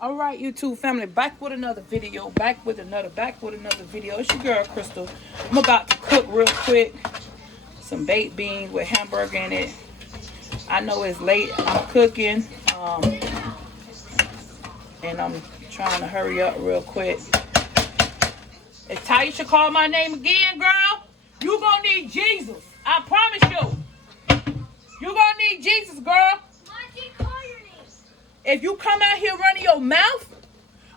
All right, YouTube family, back with another video. Back with another video. It's your girl, Crystal. I'm about to cook real quick some baked beans with hamburger in it. I know it's late. I'm cooking. And I'm trying to hurry up real quick. If Taisha call my name again, girl, you gonna need Jesus. I promise you. You gonna need Jesus, girl. If you come out here running your mouth,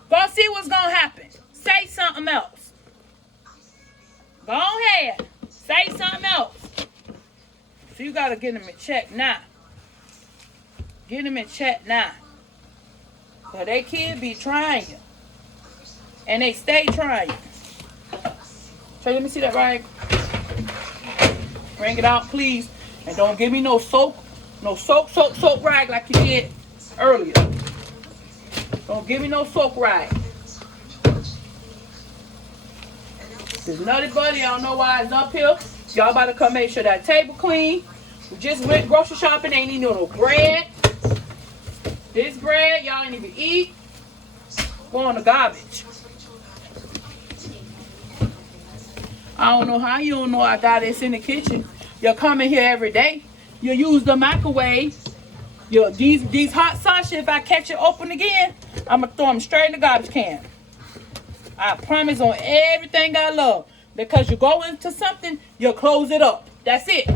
go see what's gonna happen. Say something else. Go ahead. Say something else. So you gotta get them in check now. Get them in check now. Cause they kids be trying you. And they stay trying you. So let me see that right. Bring it out, please. And don't give me no soak rag like you did earlier. Don't give me no soak rag. This nutty buddy, I don't know why it's up here. Y'all about to come make sure that table clean. We just went grocery shopping, ain't even no bread. This bread, y'all ain't even eat. Go on the garbage. I don't know how you don't know I got this in the kitchen. You come in here every day. You use the microwave. These hot sausages, if I catch it open again, I'm going to throw them straight in the garbage can. I promise on everything I love. Because you go into something, you close it up. That's it.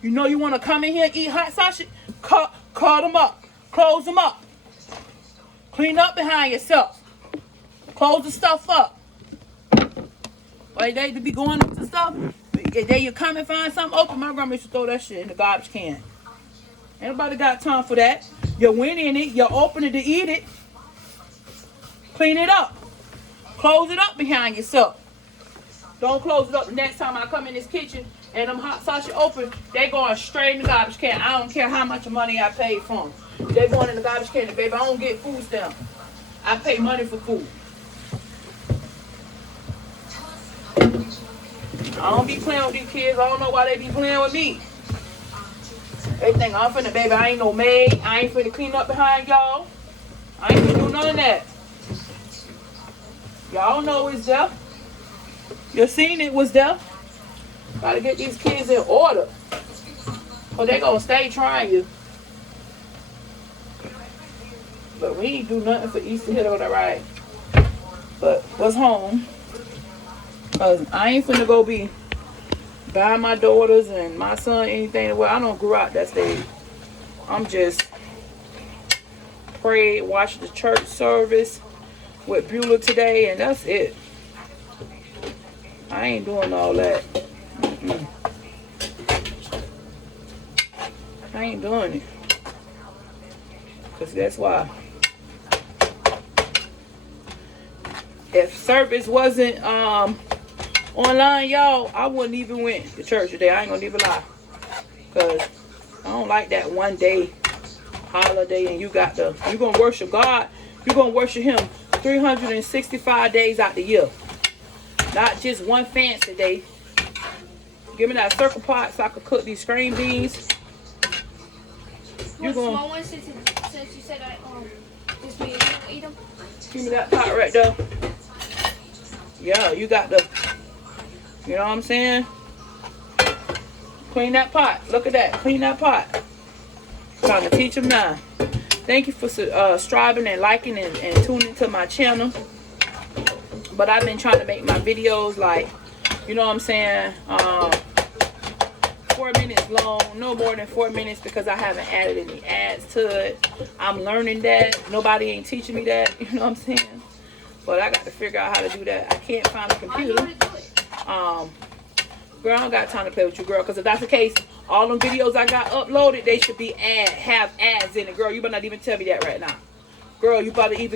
You know you want to come in here and eat hot sausage? Cut them up. Close them up. Clean up behind yourself. Close the stuff up. Or they to be going into stuff. Then you come and find something open. My grandma used to throw that shit in the garbage can. Anybody got time for that? You went in it. You open it to eat it. Clean it up. Close it up behind yourself. Don't close it up the next time I come in this kitchen and them hot sausages open. They going straight in the garbage can. I don't care how much money I paid for them. They going in the garbage can. Baby, I don't get food stamps. I pay money for food. I don't be playing with these kids. I don't know why they be playing with me. They think I'm finna, baby, I ain't no maid. I ain't finna clean up behind y'all. I ain't finna do none of that. Y'all know it's there. You seen it was there. Gotta get these kids in order. Or they gonna stay trying you. But we ain't do nothing for Easter here on the right. But what's home? Cause I ain't finna go be buying my daughters and my son anything. Well, I don't grow out that stage. I'm just prayed, watched the church service with Beulah today, and that's it. I ain't doing all that. I ain't doing it. Cause that's why. If service wasn't online, y'all, I wouldn't even went to church today. I ain't gonna even lie. Cause I don't like that one day holiday and you gonna worship God. You gonna worship him 365 days out the year. Not just one fancy day. Give me that circle pot so I can cook these string beans. You gonna small one since you said I just me eat them. Give me that pot right there. Yeah, you got the, you know what I'm saying? Clean that pot. Look at that. Clean that pot. Trying to teach them now. Thank you for subscribing and liking and tuning to my channel. But I've been trying to make my videos like, you know what I'm saying, 4 minutes long. No more than 4 minutes because I haven't added any ads to it. I'm learning that. Nobody ain't teaching me that. You know what I'm saying? But I got to figure out how to do that. I can't find a computer. Girl, I don't got time to play with you, girl. Because if that's the case, all them videos I got uploaded, they should be have ads in it. Girl, you better not even tell me that right now. Girl, you better either